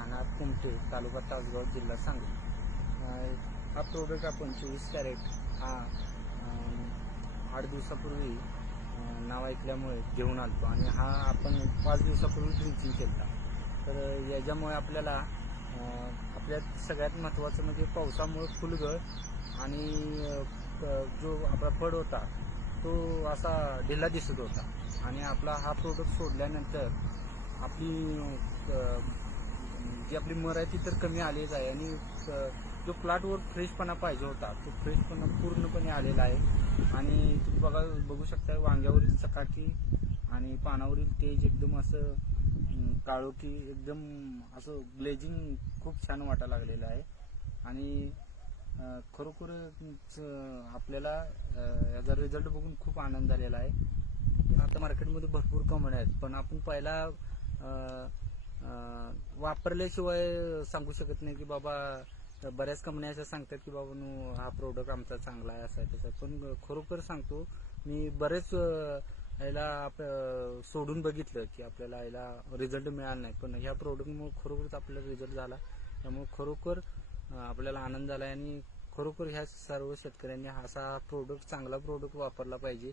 राहणार कुमटे, तालुका तासगाव, जिल्हा सांगली. हा प्रोडक्ट आपण 24 कॅरेट हा 8 दिवसापूर्वी नाव ऐकल्यामुळे घेऊन आलतो आणि हा आपण 5 दिवसापूर्वी ड्रिंचिंग केला. तर याच्यामुळे आपल्याला आपल्या सगळ्यात महत्त्वाचं म्हणजे पावसामुळे फुलगळ आणि जो आपला फळ होता तो असा ढिला दिसत होता आणि आपला हा प्रोडक्ट सोडल्यानंतर आपली जी आपली मर आहे ती तर कमी आलीच आहे आणि जो प्लॉटवर फ्रेशपणा पाहिजे होता तो फ्रेशपणा पूर्णपणे आलेला आहे. आणि तुम्ही बघू शकता वांग्यावरील चकाकी आणि पानावरील तेज एकदम असं काळोखी एकदम असं ग्लेजिंग खूप छान वाटायला लागलेलं आहे. आणि खरोखर आपल्याला याचा रिझल्ट बघून खूप आनंद झालेला आहे. आता मार्केटमध्ये भरपूर कंपन्या आहेत पण आपण पहिला वापरल्याशिवाय सांगू शकत नाही की बाबा बऱ्याच कंपन्या अशा सांगतात की बाबा हा प्रोडक्ट आमचा चांगला आहे असा आहे तसा, पण खरोखर सांगतो मी बरेच याला सोडून बघितलं की आपल्याला याला रिझल्ट मिळाला नाही, पण ह्या प्रोडक्टमुळे खरोखरच आपल्याला रिझल्ट झाला. त्यामुळे खरोखर आपल्याला आनंद झाला आहे आणि खरोखर ह्या सर्व शेतकऱ्यांनी असा प्रोडक्ट चांगला प्रोडक्ट वापरला पाहिजे.